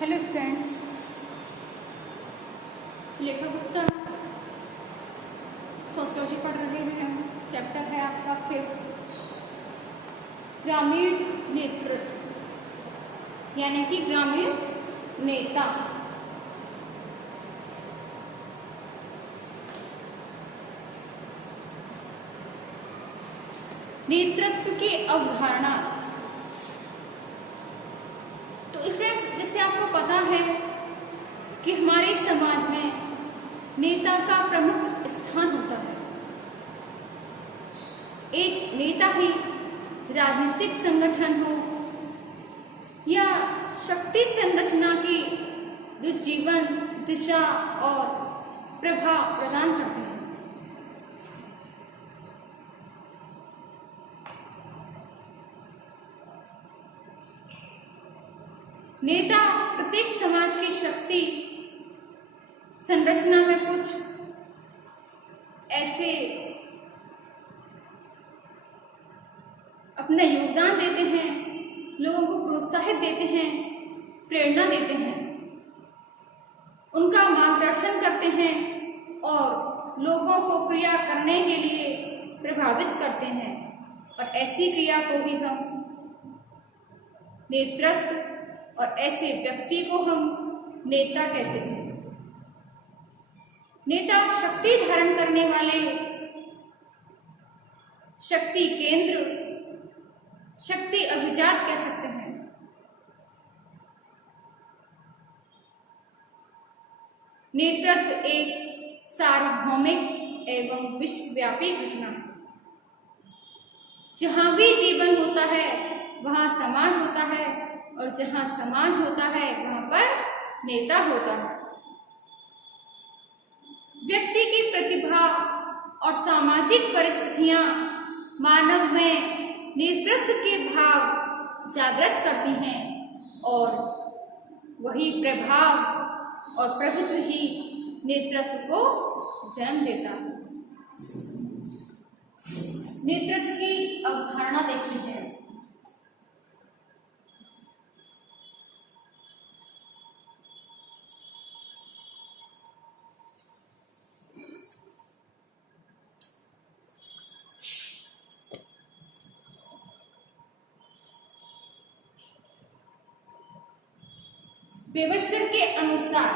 Hello friends, Sulekha Gupta sociology पढ़ रहे हैं। चैप्टर है आपका 5th, ग्रामीण नेतृत्व यानी कि ग्रामीण नेता। नेतृत्व की अवधारणा। तो फ्रेंड्स, जैसे आपको पता है कि हमारे समाज में नेता का प्रमुख स्थान होता है। एक नेता ही राजनीतिक संगठन हो या शक्ति संरचना की जो जीवन दिशा और प्रभाव प्रदान करते हैं। नेता प्रत्येक समाज की शक्ति संरचना में कुछ ऐसे अपना योगदान देते हैं, लोगों को प्रोत्साहित देते हैं, प्रेरणा देते हैं, उनका मार्गदर्शन करते हैं और लोगों को क्रिया करने के लिए प्रभावित करते हैं। और ऐसी क्रिया को ही हम नेतृत्व और ऐसे व्यक्ति को हम नेता कहते हैं। नेता शक्ति धारण करने वाले, शक्ति केंद्र, शक्ति अभिजात कह सकते हैं। नेतृत्व एक सार्वभौमिक एवं विश्वव्यापी घटना है। जहां भी जीवन होता है वहां समाज होता है, और जहां समाज होता है वहां पर नेता होता है। व्यक्ति की प्रतिभा और सामाजिक परिस्थितियां मानव में नेतृत्व के भाव जागृत करती हैं, और वही प्रभाव और प्रभुत्व ही नेतृत्व को जन्म देता है। नेतृत्व की अवधारणा देखी है। वेबस्टर के अनुसार,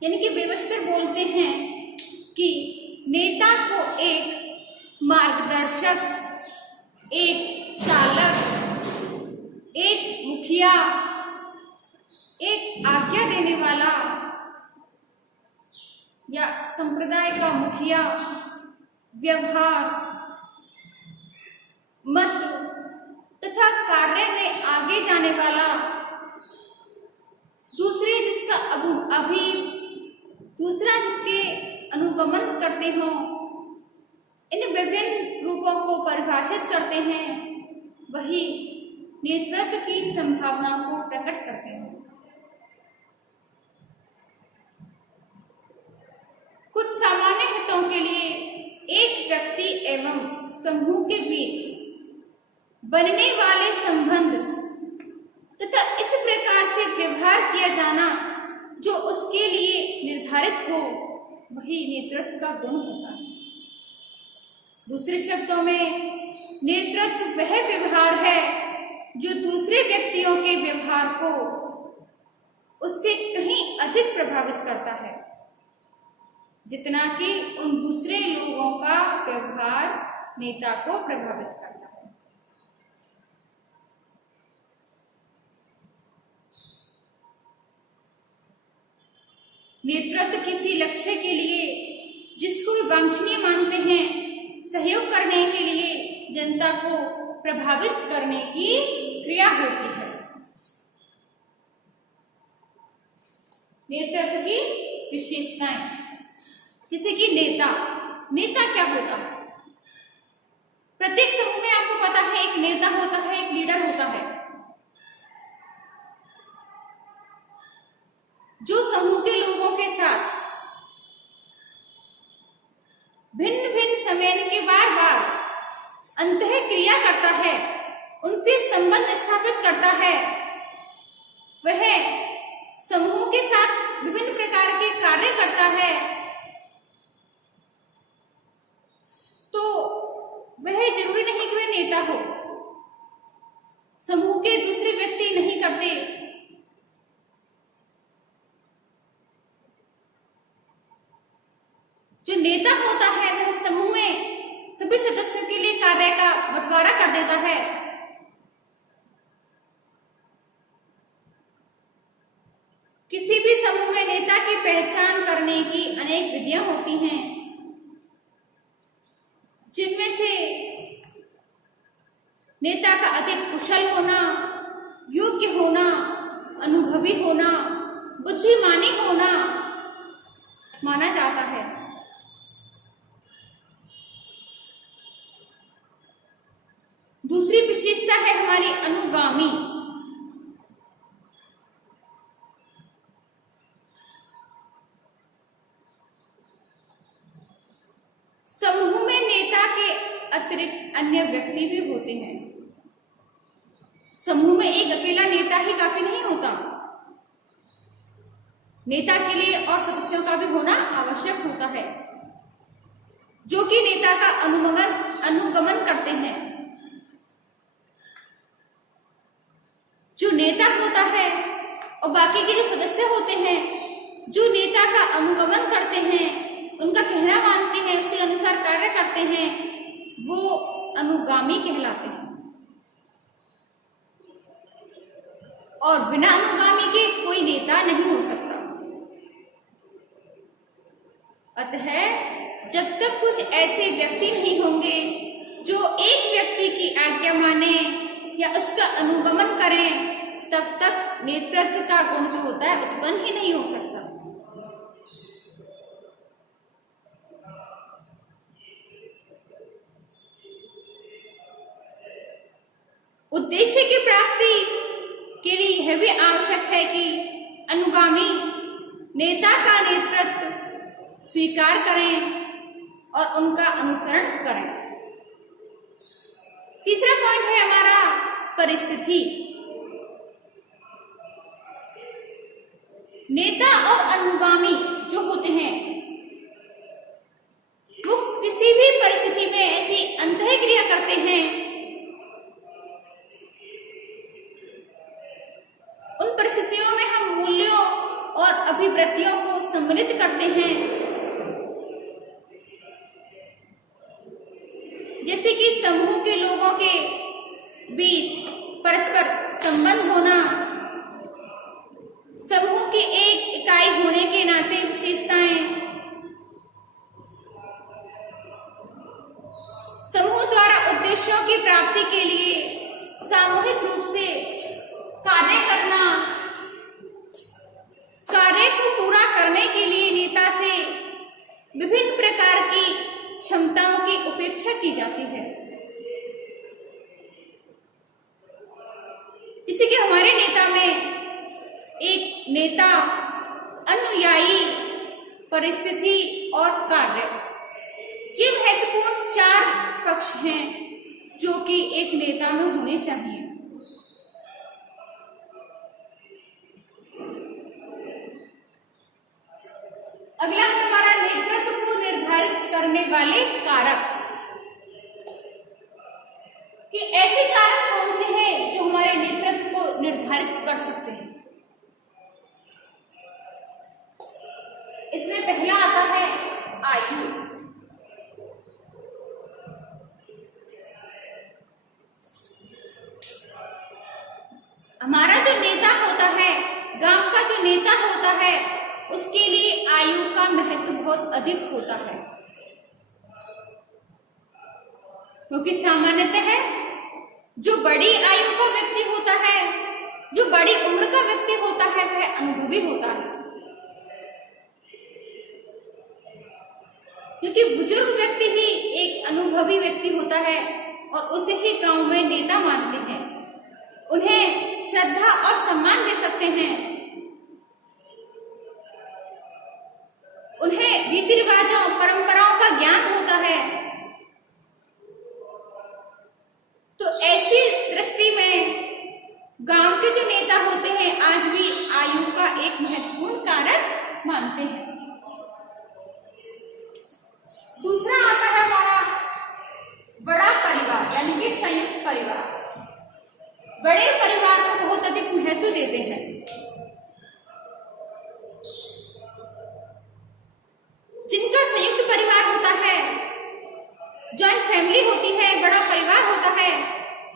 यानी कि वेबस्टर बोलते हैं कि नेता को एक मार्गदर्शक, एक चालक, एक मुखिया, एक आज्ञा देने वाला या संप्रदाय का मुखिया, व्यवहार, मत तथा कार्य में आगे जाने वाला, दूसरा जिसके अनुगमन करते हों, इन विभिन्न रूपों को परिभाषित करते हैं, वही नेतृत्व की संभावना को प्रकट करते हैं। कुछ सामान्य हितों के लिए एक व्यक्ति एवं समूह के बीच बनने वाले संबंध तथा इस प्रकार से व्यवहार किया जाना जो उसके लिए निर्धारित हो, वही नेतृत्व का गुण होता है। दूसरे शब्दों में, नेतृत्व वह व्यवहार है जो दूसरे व्यक्तियों के व्यवहार को उससे कहीं अधिक प्रभावित करता है, जितना कि उन दूसरे लोगों का व्यवहार नेता को प्रभावित करता है। नेतृत्व किसी लक्ष्य के लिए, जिसको वे वांछनीय मानते हैं, सहयोग करने के लिए जनता को प्रभावित करने की क्रिया होती है। नेतृत्व की विशेषताएं, जैसे कि नेता क्या होता है? प्रत्येक समूह में आपको पता है एक नेता होता है, एक लीडर होता है, जो समूह के लोगों के साथ भिन्न भिन्न समय के बार अंतः क्रिया करता है, उनसे संबंध स्थापित करता है। वह समूह के साथ विभिन्न प्रकार के कार्य करता है तो वह जरूरी नहीं कि वह नेता हो। समूह के दूसरे व्यक्ति नहीं करते, जो नेता होता है वह समूह में सभी सदस्यों के लिए कार्य का बंटवारा कर देता है। किसी भी समूह में नेता की पहचान करने की अनेक विधियां होती हैं, जिनमें से नेता का अधिक कुशल होना, योग्य होना, अनुभवी होना, बुद्धिमानी होना माना जाता है। दूसरी विशेषता है हमारी अनुगामी। समूह में नेता के अतिरिक्त अन्य व्यक्ति भी होते हैं। समूह में एक अकेला नेता ही काफी नहीं होता, नेता के लिए और सदस्यों का भी होना आवश्यक होता है, जो कि नेता का अनुगमन करते हैं। जो नेता होता है और बाकी के जो सदस्य होते हैं, जो नेता का अनुगमन करते हैं, उनका कहना मानते हैं, उसके अनुसार कार्य करते हैं, वो अनुगामी कहलाते हैं। और बिना अनुगामी के कोई नेता नहीं हो सकता। अतः जब तक कुछ ऐसे व्यक्ति नहीं होंगे जो एक व्यक्ति की आज्ञा माने या उसका अनुगमन करें, तब तक नेतृत्व का गुण जो होता है उत्पन्न ही नहीं हो सकता। उद्देश्य की प्राप्ति के लिए यह भी आवश्यक है कि अनुगामी नेता का नेतृत्व स्वीकार करें और उनका अनुसरण करें। तीसरा पॉइंट है हमारा परिस्थिति। नेता और अनुगामी जो होते हैं वो किसी भी परिस्थिति में ऐसी अंतःक्रिया करते हैं, उन परिस्थितियों में हम मूल्यों और अभिवृत्तियों को सम्मिलित करते हैं, जैसे कि समूह के लोगों के बीच परस्पर संबंध होना, समूह की एक इकाई होने के नाते विशेषताएं, समूह द्वारा उद्देश्यों की प्राप्ति के लिए सामूहिक रूप से कार्य करना, कार्य को पूरा करने के लिए नेता से विभिन्न प्रकार की क्षमताओं की उपेक्षा की जाती है। जैसे कि हमारे नेता में एक नेता, अनुयायी, परिस्थिति और कार्य, ये महत्वपूर्ण 4 पक्ष हैं जो कि एक नेता में होने चाहिए। अगला है हमारा नेतृत्व को निर्धारित करने वाले कारक, कि ऐसे कारक कौन से हैं जो हमारे नेतृत्व को निर्धारित कर सकते हैं। इसमें पहला आता है आयु। हमारा जो नेता होता है, गांव का जो नेता होता है, उसके लिए आयु का महत्व बहुत अधिक होता है, क्योंकि सामान्यतः जो बड़ी आयु का व्यक्ति होता है, जो बड़ी उम्र का व्यक्ति होता है, वह अनुभवी होता है, क्योंकि बुजुर्ग व्यक्ति ही एक अनुभवी व्यक्ति होता है और उसे ही गांव में नेता मानते हैं, उन्हें श्रद्धा और सम्मान दे सकते हैं, उन्हें रीति रिवाजों, परंपराओं का ज्ञान होता है। तो ऐसी दृष्टि में गांव के जो नेता होते हैं में आज भी आयु का एक महत्वपूर्ण कारक मानते हैं। दूसरा आता है हमारा बड़ा परिवार यानी कि संयुक्त परिवार। बड़े परिवार को बहुत अधिक महत्व देते हैं। जिनका संयुक्त परिवार होता है, जॉइंट फैमिली होती है, बड़ा परिवार होता है,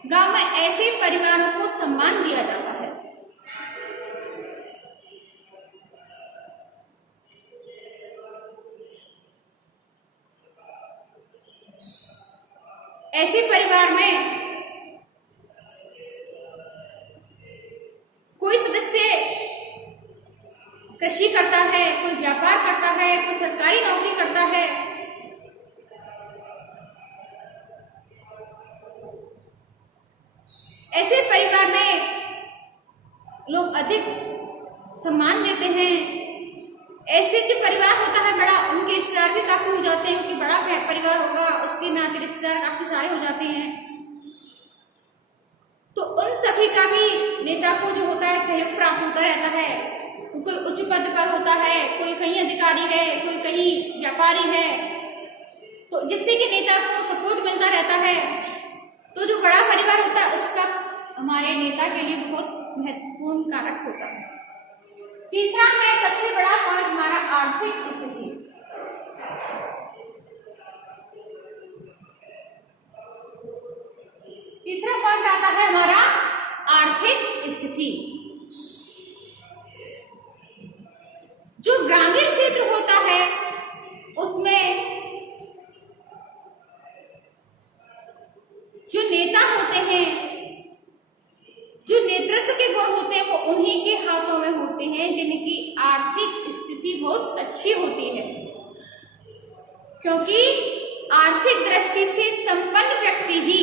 गांव में ऐसे परिवारों को सम्मान दिया जाता है। ऐसे परिवार में कोई सदस्य कृषि करता है, कोई व्यापार करता है, कोई सरकारी नौकरी करता है। ऐसे परिवार में लोग अधिक सम्मान देते हैं। ऐसे जो परिवार होता है बड़ा, उनके रिश्तेदार भी काफी हो जाते हैं, क्योंकि बड़ा परिवार होगा उसके नाते रिश्तेदार काफी सारे हो जाते हैं। तो उन सभी का भी नेता को जो होता है सहयोग प्राप्त होता रहता है। कोई उच्च पद पर होता है, कोई कहीं अधिकारी है, कोई कहीं व्यापारी है, तो जिससे कि नेता को सपोर्ट मिलता रहता है। तो जो बड़ा परिवार होता है उसका हमारे नेता के लिए बहुत महत्वपूर्ण कारक होता है। तीसरा है सबसे बड़ा पॉइंट हमारा आर्थिक स्थिति। तीसरा पॉइंट आता है हमारा आर्थिक स्थिति। जो ग्रामीण क्षेत्र होता है उसमें जो नेता होते हैं, जो नेतृत्व के गुण होते हैं, वो उन्हीं के हाथों में होते हैं जिनकी आर्थिक स्थिति बहुत अच्छी होती है। क्योंकि आर्थिक दृष्टि से संपन्न व्यक्ति ही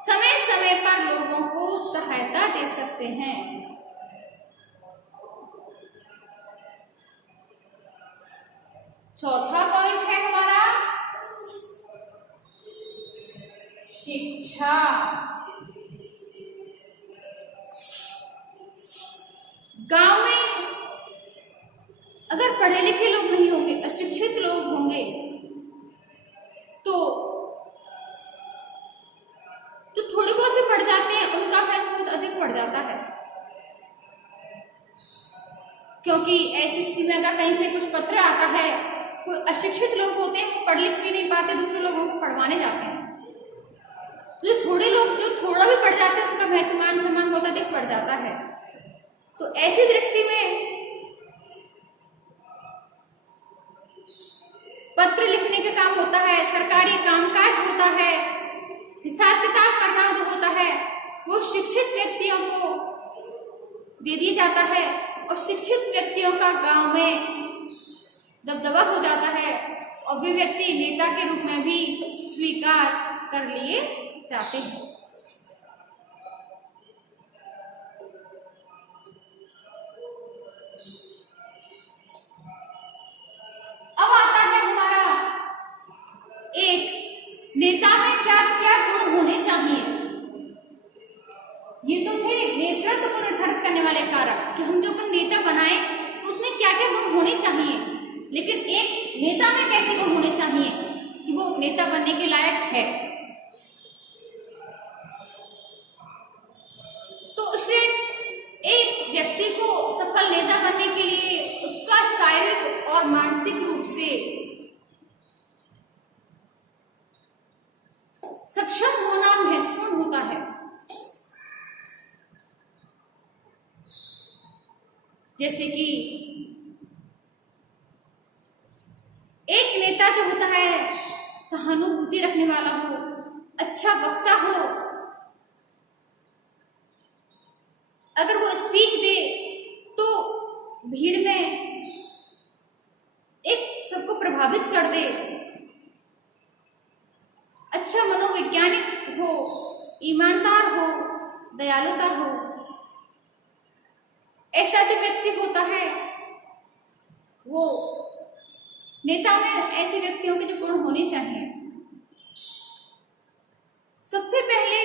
समय समय पर लोगों को सहायता दे सकते हैं। चौथा पॉइंट है हमारा शिक्षा। गांव में अगर पढ़े लिखे लोग नहीं होंगे, अशिक्षित लोग होंगे, तो जो थोड़े बहुत भी पढ़ जाते हैं उनका महत्व बहुत अधिक बढ़ जाता है। क्योंकि ऐसी स्थिति में अगर कहीं से कुछ पत्र आता है, कोई अशिक्षित लोग होते हैं, वो पढ़ लिख भी नहीं पाते, दूसरे लोगों को पढ़वाने जाते हैं। तो जो थोड़े लोग जो थोड़ा भी पढ़ जाते हैं उनका महत्व मान सम्मान बहुत अधिक बढ़ जाता है। तो ऐसी दृष्टि में पत्र लिखने का काम होता है, सरकारी कामकाज होता है, हिसाब किताब करना जो होता है वो शिक्षित व्यक्तियों को दे दिया जाता है। और शिक्षित व्यक्तियों का गांव में दबदबा हो जाता है और वे व्यक्ति नेता के रूप में भी स्वीकार कर लिए जाते हैं। अब आता है हमारा एक नेता में क्या क्या गुण होने चाहिए। ये तो थे नेतृत्व को निर्धारित करने वाले कारक कि हम जो अपन नेता बनाएं तो उसमें क्या क्या गुण होने चाहिए। लेकिन एक नेता में कैसे गुण होने चाहिए कि वो नेता बनने के लायक है। तो स्टूडेंट्स, एक व्यक्ति को सफल नेता बनने के लिए उसका शारीरिक और मानसिक रूप से सक्षम होना महत्वपूर्ण होता है। जैसे कि एक नेता जो होता है सहानुभूति रखने वाला हो, अच्छा वक्ता हो, अगर वो स्पीच दे तो भीड़ में एक सबको प्रभावित कर दे, अच्छा मनोवैज्ञानिक हो, ईमानदार हो, दयालुता हो। ऐसा जो व्यक्ति होता है वो नेता में ऐसे व्यक्तियों के जो गुण होने चाहिए, सबसे पहले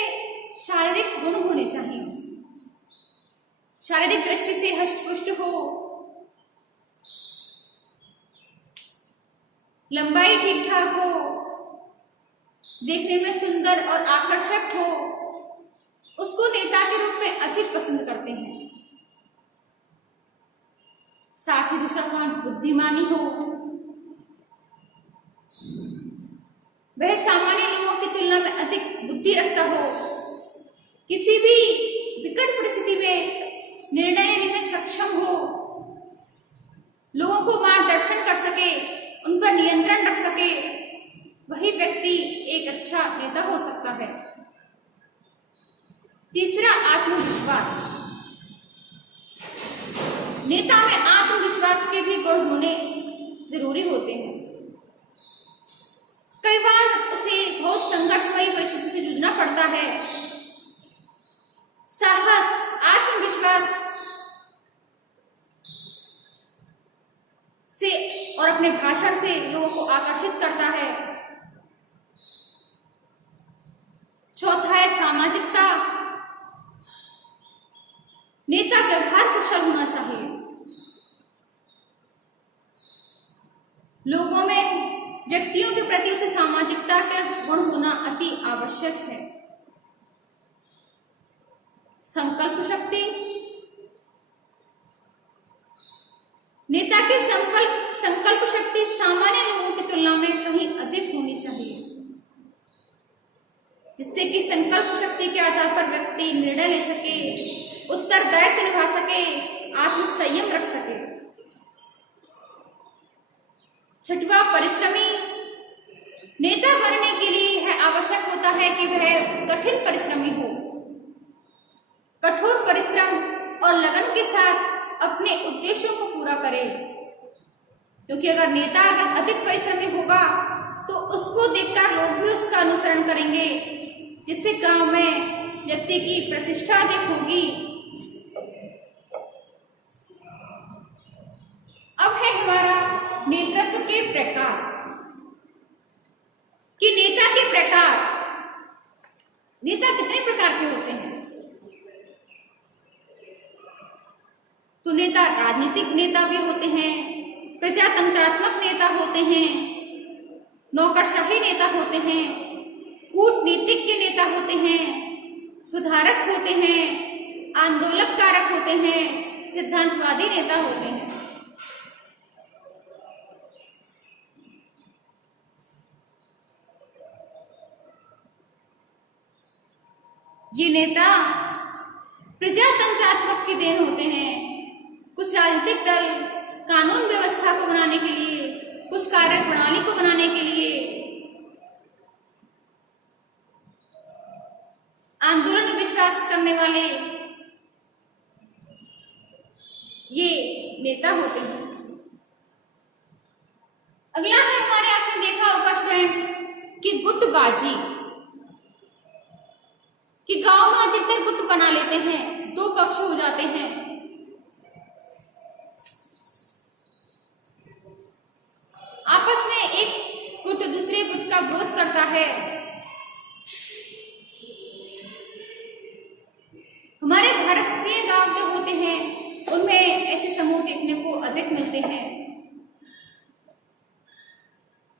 शारीरिक गुण होने चाहिए। शारीरिक दृष्टि से हष्टपुष्ट हो, लंबाई ठीक ठाक हो, देखने में सुंदर और आकर्षक हो, उसको नेता के रूप में अधिक पसंद करते हैं। साथ ही दूसरा पॉइंट, बुद्धिमानी हो, वह सामान्य लोगों की तुलना में अधिक बुद्धि रखता हो, किसी भी विकट परिस्थिति में निर्णय लेने में सक्षम हो, लोगों को मार्गदर्शन कर सके, उन पर नियंत्रण रख सके, वही व्यक्ति एक अच्छा नेता हो सकता है। तीसरा, आत्मविश्वास। नेता में आत्मविश्वास के भी गुण होने जरूरी होते हैं। कई बार उसे बहुत संघर्षमयी परिस्थिति से जूझना पड़ता है। साहस, आत्मविश्वास से और अपने भाषण से लोगों को आकर्षित करता है। चौथा है सामाजिकता। नेता व्यवहार कुशल होना चाहिए। लोगों में, व्यक्तियों के प्रति उसे सामाजिकता का गुण होना अति आवश्यक है। संकल्प शक्ति। नेता की संकल्प शक्ति सामान्य लोगों की तुलना में कहीं अधिक होनी चाहिए, जिससे कि संकल्प शक्ति के आधार पर व्यक्ति निर्णय ले सके, उत्तरदायित्व निभा सके, आत्मसंयम रख सके। छठवां, परिश्रमी। नेता बनने के लिए यह आवश्यक होता है कि वह कठिन परिश्रमी हो, कठोर परिश्रम और लगन के साथ अपने उद्देश्यों को पूरा करे। क्योंकि अगर नेता अधिक परिश्रमी होगा तो उसको देखकर लोग भी उसका अनुसरण करेंगे, जिससे गांव में व्यक्ति की प्रतिष्ठा अधिक होगी। अब है हमारा नेतृत्व के प्रकार कि नेता के प्रकार। नेता कितने प्रकार के होते हैं? तो नेता राजनीतिक नेता भी होते हैं, प्रजातंत्रात्मक नेता होते हैं, नौकरशाही नेता होते हैं, कूटनीतिक के नेता होते हैं, सुधारक होते हैं, आंदोलनकारक होते हैं, सिद्धांतवादी नेता होते हैं। ये नेता प्रजातंत्रात्मक की देन होते हैं। कुछ राजनीतिक दल कानून व्यवस्था को बनाने के लिए, कुछ कार्य प्रणाली को बनाने के लिए आंदोलन में विश्वास करने वाले ये नेता होते हैं। अगला है हमारे, आपने देखा होगा स्टूडेंट्स कि गुटबाजी, कि गांव में अधिकतर गुट बना लेते हैं, दो पक्ष हो जाते हैं। आपस में एक गुट दूसरे गुट का विरोध करता है। हमारे भारतीय गांव जो होते हैं उनमें ऐसे समूह देखने को अधिक मिलते हैं।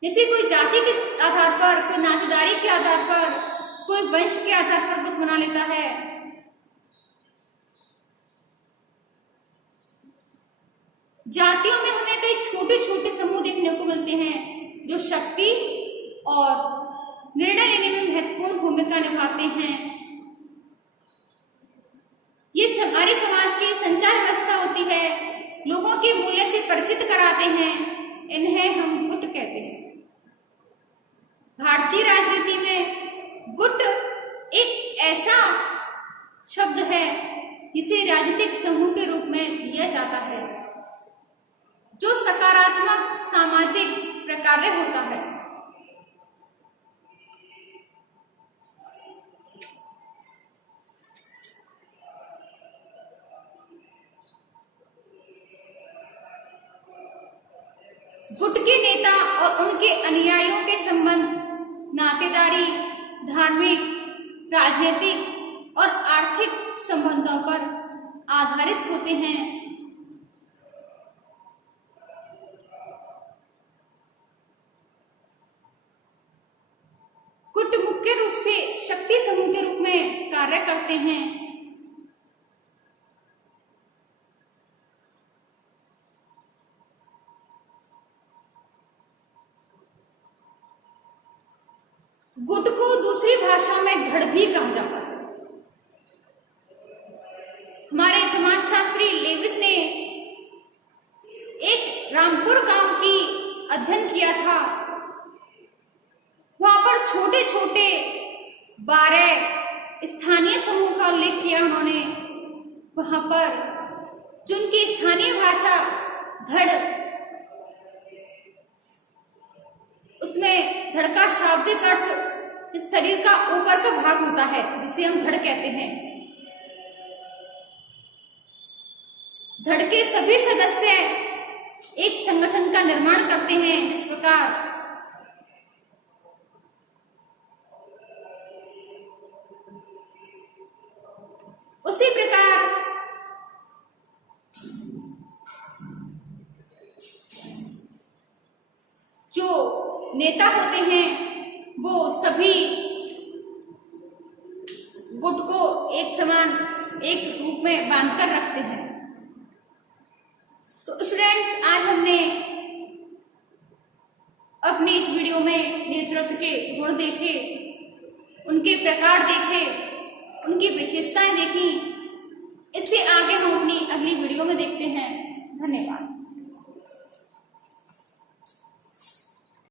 जैसे कोई जाति के आधार पर, कोई नातेदारी के आधार पर, कोई वंश के आधार पर गुट बना लेता है। जातियों में हमें कई छोटे छोटे समूह देखने को मिलते हैं जो शक्ति और निर्णय लेने में महत्वपूर्ण भूमिका निभाते हैं। ये हमारे समाज की संचार व्यवस्था होती है, लोगों के मूल्य से परिचित कराते हैं, इन्हें हम गुट कहते हैं। भारतीय राजनीति में गुट एक ऐसा शब्द है जिसे राजनीतिक समूह के रूप में लिया जाता है, जो सकारात्मक सामाजिक प्रकार्य होता है। गुट के नेता और उनके अनुयायियों के संबंध नातेदारी, धार्मिक, राजनीतिक और आर्थिक संबंधों पर आधारित होते हैं। गुट मुख्य रूप से शक्ति समूह के रूप में कार्य करते हैं। गुट को दूसरी भाषा में धड़ भी कहा जाता है। हमारे समाजशास्त्री लेविस ने एक रामपुर गांव की अध्ययन किया था। वहां पर छोटे छोटे 12 स्थानीय समूह का उल्लेख किया उन्होंने। वहां पर जो उनकी स्थानीय भाषा धड़, उसमें धड़ का शाब्दिक अर्थ इस शरीर का ऊपर का भाग होता है, जिसे हम धड़ कहते हैं। धड़ के सभी सदस्य एक संगठन का निर्माण करते हैं। जिस प्रकार उसी प्रकार जो नेता होते हैं वो सभी गुट को एक समान, एक रूप में बांधकर रखते हैं। तो स्टूडेंट्स, आज हमने अपनी इस वीडियो में नेतृत्व के गुण देखे, उनके प्रकार देखे, उनकी विशेषताएं देखी। इससे आगे हम अपनी अगली वीडियो में देखते हैं। धन्यवाद।